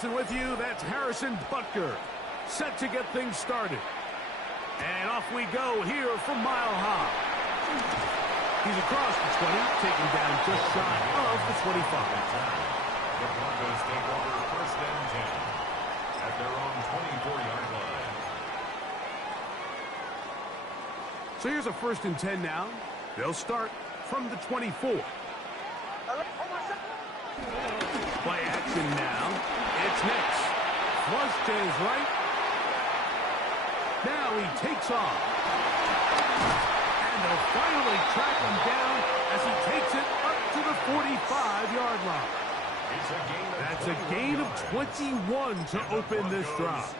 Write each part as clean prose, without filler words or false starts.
With you, that's Harrison Butker, set to get things started. And off we go here from Mile High. He's across the 20, taken down just shy of the 25. The Broncos take over first and 10 at their own 24-yard line. So here's a first and 10 now. They'll start from the 24. Play action now. It's Nix. Flush to his right. Now he takes off. And they'll finally track him down as he takes it up to the 45-yard line. That's a gain of 21 to open this drive.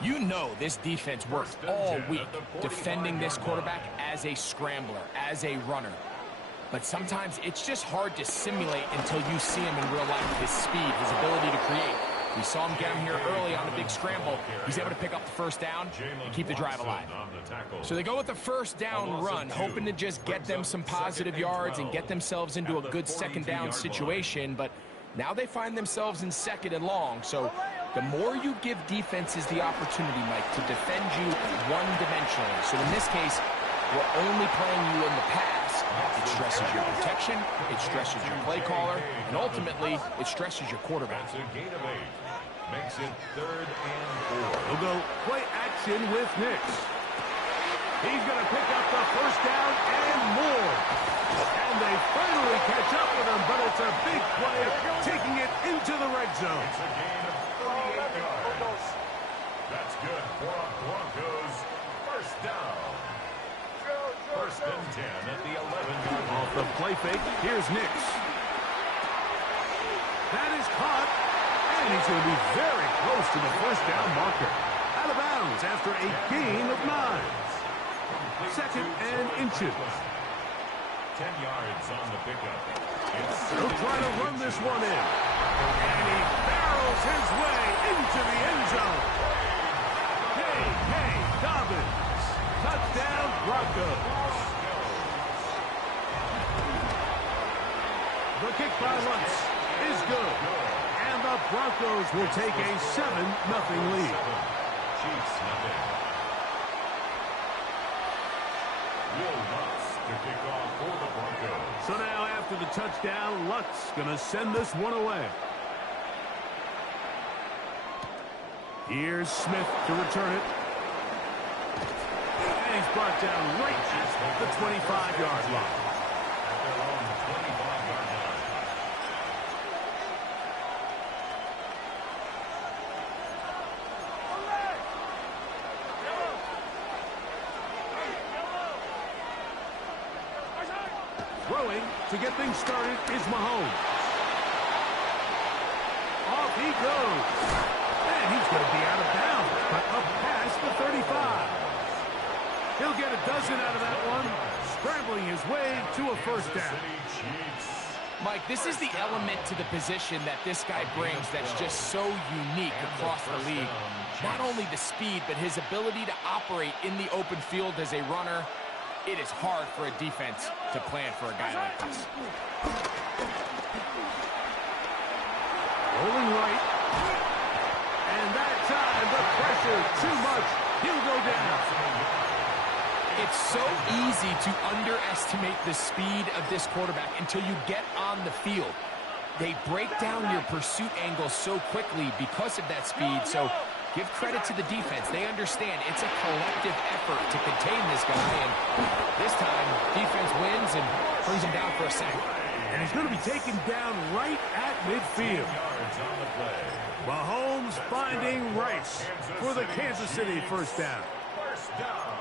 You know this defense works all week defending this quarterback as a scrambler, as a runner. But sometimes it's just hard to simulate until you see him in real life. His speed, his ability to create. We saw him get him here early on a big scramble. He's able to pick up the first down and keep the drive alive. So they go with the first down run, hoping to just get them some positive yards and get themselves into a good second down situation. But now they find themselves in second and long. So the more you give defenses the opportunity, Mike, to defend you one-dimensionally. So in this case, we're only playing you in the pass. It stresses your protection, it stresses your play caller, and ultimately, it stresses your quarterback. That's a gain of 8. Makes it 3rd and 4. We'll go play action with Nix. He's going to pick up the first down and more. And they finally catch up with him, but it's a big play, taking it into the red zone. It's a gain of 38 yards. That's good for a Broncos first down. First and 10 at the 11-yard line. Off the play fake, here's Nix. That is caught, and he's going to be very close to the first down marker. Out of bounds after a gain of 9. Second and inches. 10 yards on the pickup. He'll try to run this one in. And he barrels his way into the end zone. J.K. Dobbins. Touchdown, Broncos. The kick by Lutz is good. And the Broncos will take a 7-0 lead. Chiefs nothing. Will Lutz to kick off for the Broncos. So now after the touchdown, Lutz going to send this one away. Here's Smith to return it. And he's brought down right at the 25-yard line. At their own 25-yard line. Throwing to get things started is Mahomes. Off he goes. And he's going to be out of bounds, but up past the 35. He'll get a dozen out of that one, scrambling his way to a first down. Mike, this is the element to the position that this guy brings that's just so unique across the league. Not only the speed, but his ability to operate in the open field as a runner. It is hard for a defense to plan for a guy like this. Rolling right. And that time, the pressure too much. He'll go down. It's so easy to underestimate the speed of this quarterback until you get on the field. They break down your pursuit angle so quickly because of that speed. So give credit to the defense. They understand it's a collective effort to contain this guy. And this time, defense wins and brings him down for a sack. And he's going to be taken down right at midfield. Mahomes finding Rice for the Kansas City first down. First down.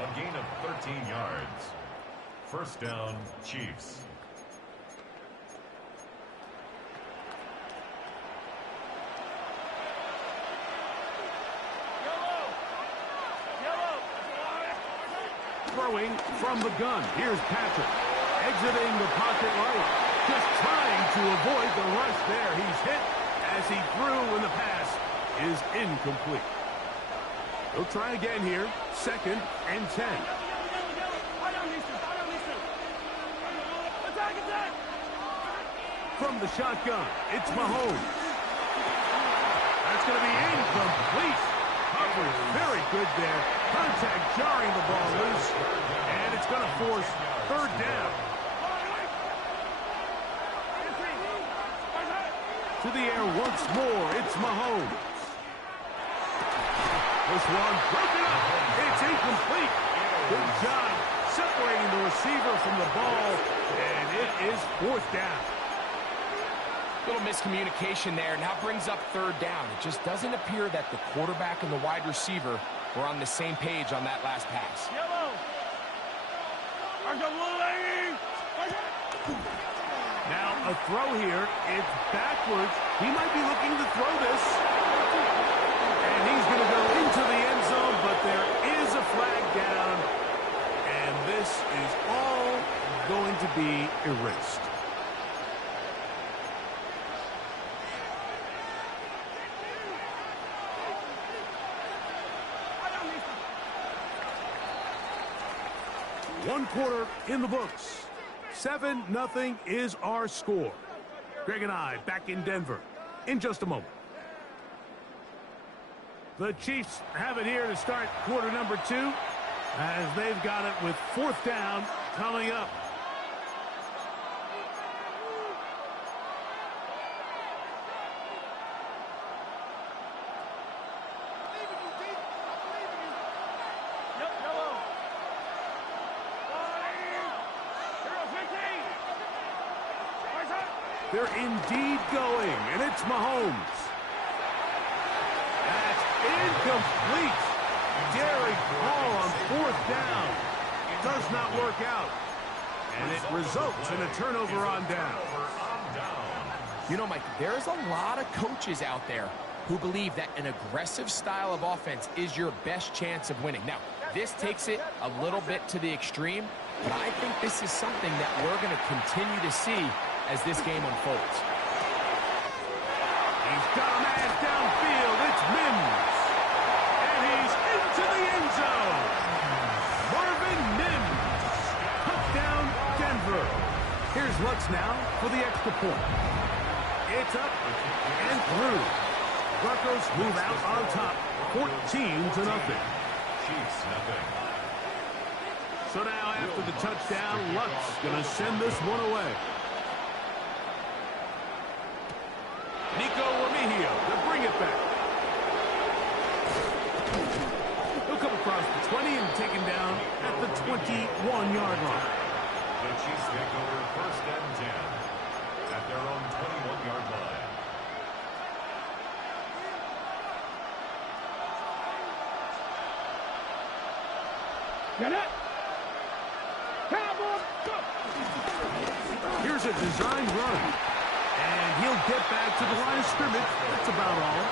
A gain of 13 yards. First down, Chiefs. Throwing from the gun. Here's Patrick. Exiting the pocket right. Just trying to avoid the rush there. He's hit as he threw, and the pass is incomplete. He'll try again here. Second and 10. From the shotgun, it's Mahomes. That's going to be incomplete. Coverage very good there. Contact jarring the ball loose. And it's going to force third down. To the air once more, it's Mahomes. This one broken up. It's incomplete. Good job separating the receiver from the ball, and it is fourth down. Little miscommunication there. Now brings up third down. It just doesn't appear that the quarterback and the wide receiver were on the same page on that last pass. Now a throw here. It's backwards. He might be looking to throw this. And he's going to go into the end zone, but there is a flag down. And this is all going to be erased. One quarter in the books. 7-0 is our score. Greg and I back in Denver in just a moment. The Chiefs have it here to start quarter number 2 as they've got it with fourth down coming up. They're indeed going, and it's Mahomes. That's incomplete. Derek Hall on fourth down. Does not work out. And it results in a turnover on down. You know, Mike, there's a lot of coaches out there who believe that an aggressive style of offense is your best chance of winning. Now, this takes it a little bit to the extreme, but I think this is something that we're going to continue to see as this game unfolds. He's got a man downfield. It's Mims. And he's into the end zone. Marvin Mims. Touchdown, Denver. Here's Lutz now for the extra point. It's up and through. Broncos move out on top, 14-0. Chiefs nothing. So now after the touchdown, Lutz going to send this one away. Nico Remigio to bring it back. He'll come across the 20 and take him down at the 21-yard line. The Chiefs take over first and 10 at their own 21-yard line. Get it. Here's a design run. And he'll get back to the line of scrimmage. That's about all.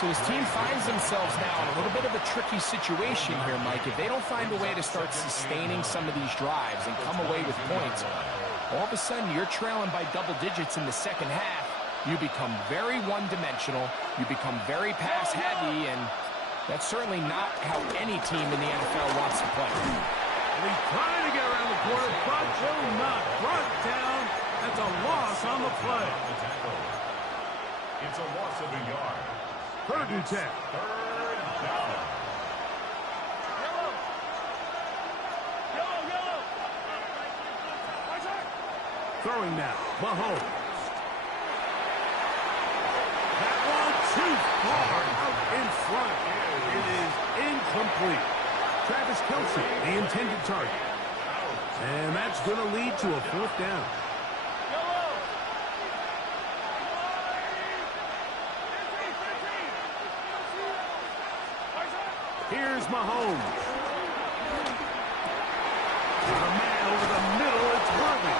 So his team finds themselves now in a little bit of a tricky situation here, Mike. If they don't find a way to start sustaining some of these drives and come away with points, all of a sudden you're trailing by double digits in the second half. You become very one-dimensional. You become very pass-heavy, and that's certainly not how any team in the NFL wants to play. And he's trying to get around the corner, but will not. Brought down. That's a loss on the play. It's a loss of a yard. Third and 10. Third down. Throwing now. Mahomes. That one too far out in front. It is incomplete. Travis Kelce, the intended target. And that's going to lead to a fourth down. Here's Mahomes. With a man over the middle, it's Worthy.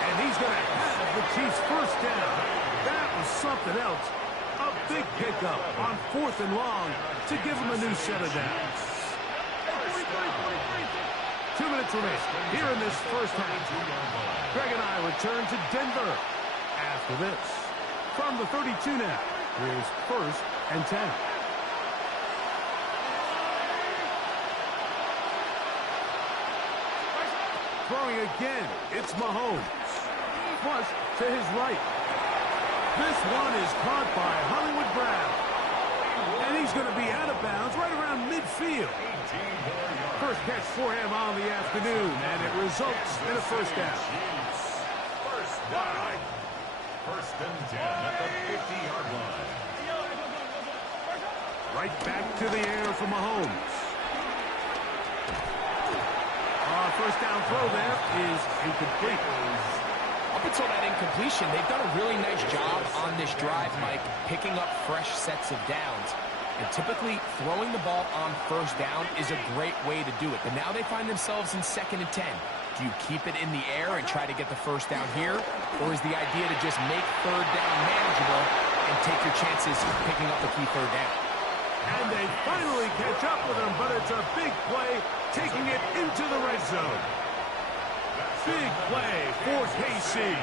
And he's going to have the Chiefs first down. That was something else. A big pickup on fourth and long to give him a new set of downs. 2 minutes remaining here in this first half. Greg and I return to Denver after this. From the 32 now, here's first and 10. Throwing again, it's Mahomes. flush to his right. This one is caught by Hollywood Brown. And he's going to be out of bounds right around midfield. First catch for him on the afternoon, and it results in a first down. First down. First and 10 at the 50-yard line. Right back to the air for Mahomes. First down throw there is incomplete. Up until that incompletion, they've done a really nice job on this drive, Mike, picking up fresh sets of downs. And typically, throwing the ball on first down is a great way to do it. But now they find themselves in 2nd and 10. Do you keep it in the air and try to get the first down here? Or is the idea to just make third down manageable and take your chances picking up a key third down? And they finally catch up with him, but it's a big play, taking it into the red zone. Big play for KC.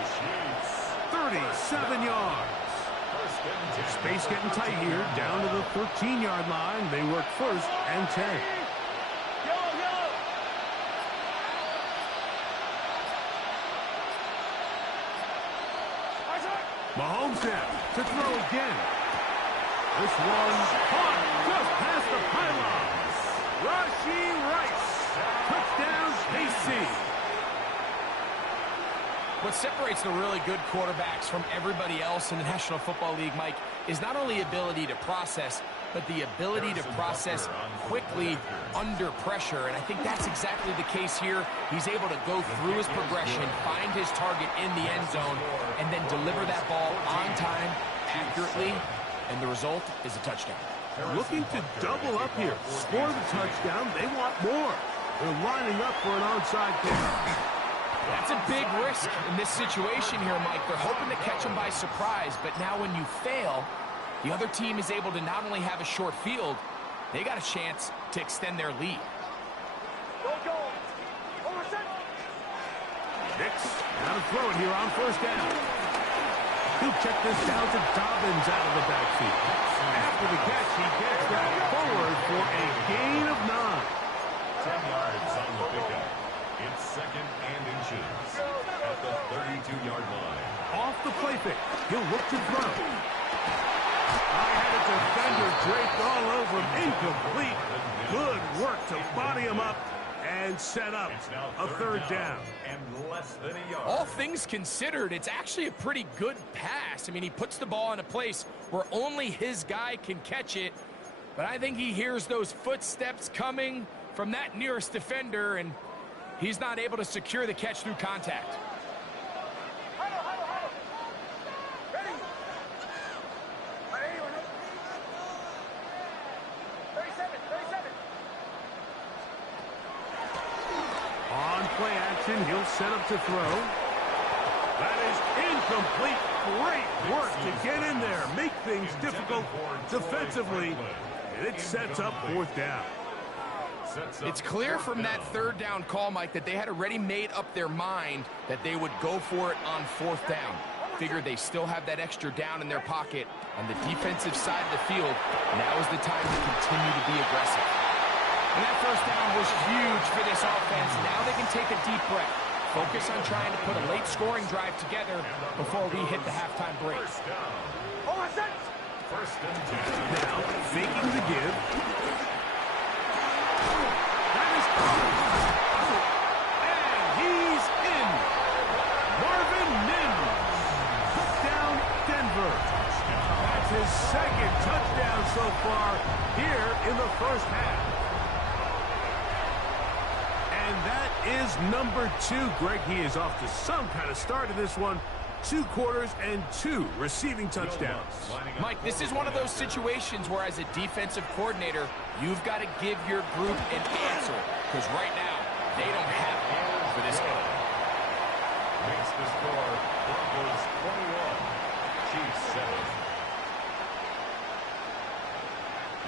37 yards. Space getting tight here, down to the 13-yard line. They work 1st and 10. Mahomes now to throw again. This one caught just past the pylons. Rashee Rice. Touchdown, KC. What separates the really good quarterbacks from everybody else in the National Football League, Mike, is not only ability to process, but the ability to process quickly under pressure. And I think that's exactly the case here. He's able to go through his progression, find his target in the end zone, and then deliver that ball on time, accurately, and the result is a touchdown. Looking to double up here. Score the touchdown. They want more. They're lining up for an onside kick. That's a big risk in this situation here, Mike. They're hoping to catch him by surprise, but now when you fail, the other team is able to not only have a short field, they got a chance to extend their lead. Nix, now to throw it here on first down. He'll check this down to Dobbins out of the backfield. After the catch, he gets that forward for a gain of 9. 10 yards on the pickup. It's 2nd and inches at the 32-yard line. Off the play fake. He'll look to throw. I had a defender draped all over him. Incomplete. Good work to body him up and set up a third down. And less than a yard. All things considered, it's actually a pretty good pass. I mean, he puts the ball in a place where only his guy can catch it. But I think he hears those footsteps coming from that nearest defender, and he's not able to secure the catch through contact. On play action, he'll set up to throw. That is incomplete. Great work to get in there, make things difficult defensively, and it sets up 4th down. It's clear from that third down call, Mike, that they had already made up their mind that they would go for it on 4th down. Figure they still have that extra down in their pocket on the defensive side of the field. Now is the time to continue to be aggressive. And that first down was huge for this offense. Now they can take a deep breath. Focus on trying to put a late scoring drive together before we hit the halftime break. First and 10. Now, faking the give. And he's in. Marvin Mims. Touchdown, Denver. That's his 2nd touchdown so far here in the first half. And that is number 2. Greg, he is off to some kind of start in this one. 2 quarters and 2 receiving touchdowns. Mike, this is one of those situations where as a defensive coordinator, you've got to give your group an answer. Because right now, they don't have it for this game. Makes the score Broncos 21, Chiefs 7.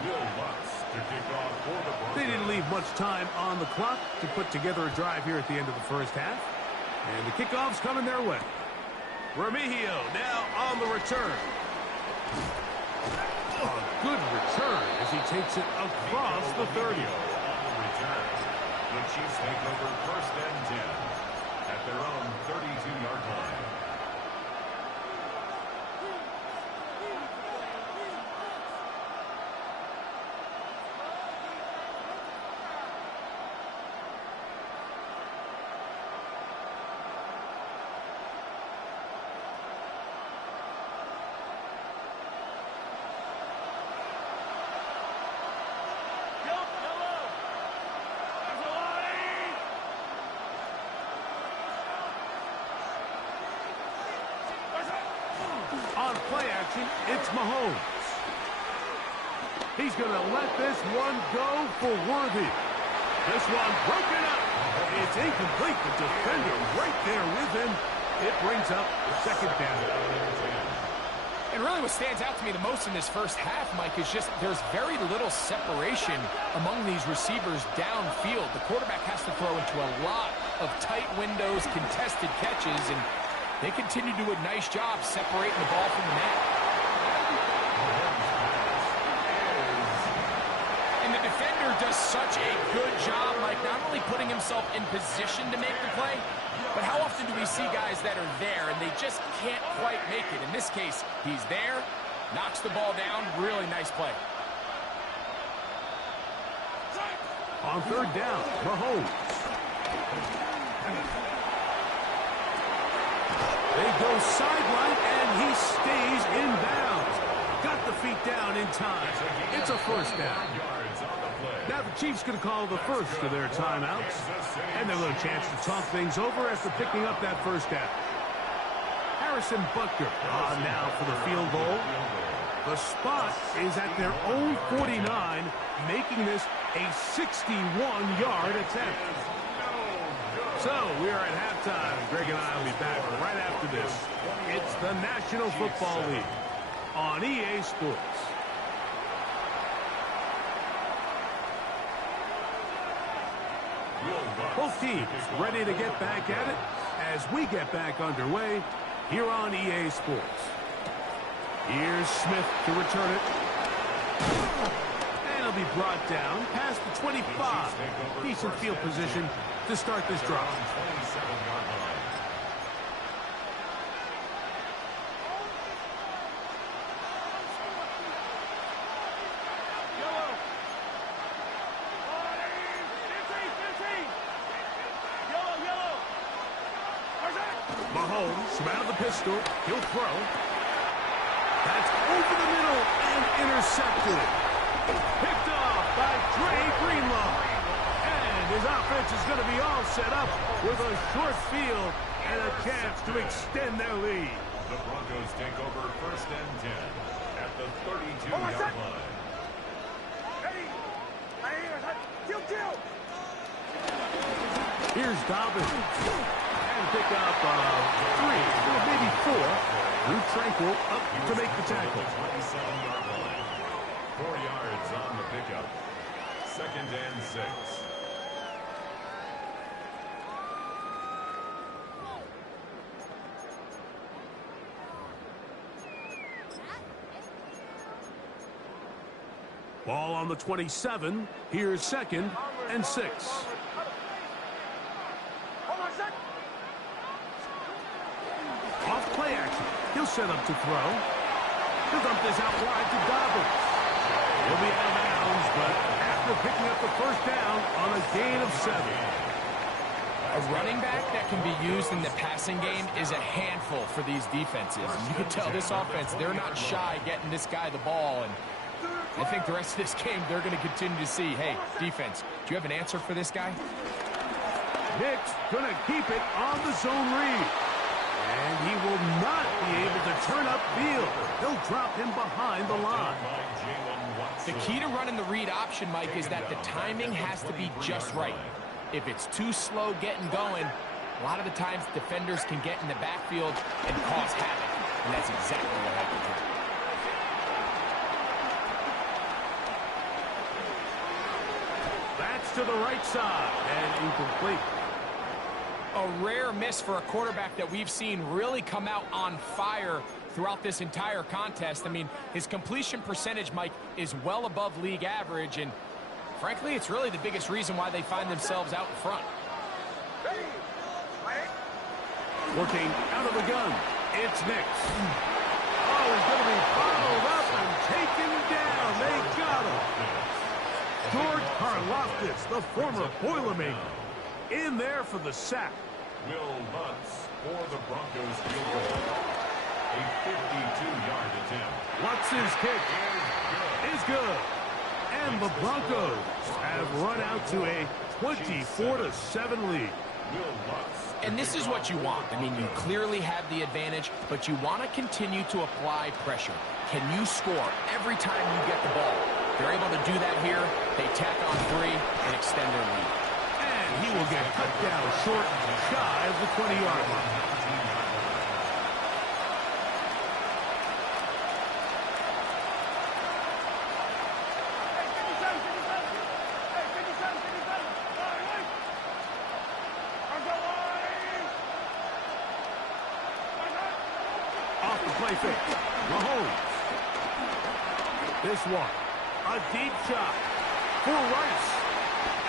Will Lutz to kick off for the Broncos. They didn't leave much time on the clock to put together a drive here at the end of the first half. And the kickoff's coming their way. Remigio now on the return. A good return as he takes it across the 30. On the return. The Chiefs take over 1st and 10 at their own 32-yard line. on play action, it's Mahomes. He's going to let this one go for Worthy. This one broken up. It's incomplete. The defender right there with him. It brings up the second down. And really what stands out to me the most in this first half, Mike, is just there's very little separation among these receivers downfield. The quarterback has to throw into a lot of tight windows, contested catches, and they continue to do a nice job separating the ball from the net. And the defender does such a good job, Mike, not only putting himself in position to make the play, but how often do we see guys that are there and they just can't quite make it? In this case, he's there, knocks the ball down, really nice play. On third down, Mahomes. They go sideline, and he stays in bounds. Got the feet down in time. It's a first down. Now the Chiefs going to call the first of their timeouts. And their little chance to talk things over after picking up that first down. Harrison Butker on now for the field goal. The spot is at their own 49, making this a 61-yard attempt. So we are at halftime. Greg and I will be back right after this. It's the National Football League on EA Sports. Both teams ready to get back at it as we get back underway here on EA Sports. Here's Smith to return it. And he'll be brought down past the 25. Decent field position to start this drive. Mahomes around the pistol. He'll throw. That's over the middle and intercepted. Picked off by Dre Greenlaw. And his offense is going to be all set up with a short field and a chance to extend their lead. The Broncos take over first and 10 at the 32-yard line. Here's Dobbins. Pick up 3, or maybe 4. Luke Tranquil up to make the tackle. 27-yard line. 4 yards on the pickup. Second and 6. Ball on the 27. Here's second and 6. Off play action. He'll set up to throw. He'll dump this out wide to Dobbins. He'll be out of bounds, but after picking up the first down on a gain of 7. A running back that can be used in the passing game is a handful for these defenses. And you can tell this offense, they're not shy getting this guy the ball. And I think the rest of this game, they're going to continue to see, hey, defense, do you have an answer for this guy? Nick's going to keep it on the zone read. And he will not be able to turn upfield. They'll drop him behind the line. The key to running the read option, Mike, is that the timing has to be just right. If it's too slow getting going, a lot of the times defenders can get in the backfield and cause havoc. And that's exactly what happened here. That's to the right side and incomplete. A rare miss for a quarterback that we've seen really come out on fire throughout this entire contest. I mean, his completion percentage, Mike, is well above league average, and frankly, it's really the biggest reason why they find themselves out in front. Working out of the gun, it's Nix. Oh, he's going to be followed up and taken down. They got him. George Karlaftis, the former Boilermaker, in there for the sack. Will Lutz for the Broncos field goal. A 52-yard attempt. Lutz's kick is good. And the Broncos have run out to a 24-7 lead. And this is what you want. I mean, you clearly have the advantage, but you want to continue to apply pressure. Can you score every time you get the ball? They're able to do that here. They tack on 3 and extend their lead. And he will get cut down short, shy of the 20-yard line. Off the play fake. Mahomes. This one. A deep shot for Rice.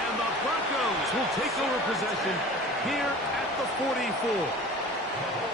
And the Broncos will take over possession here at the 44.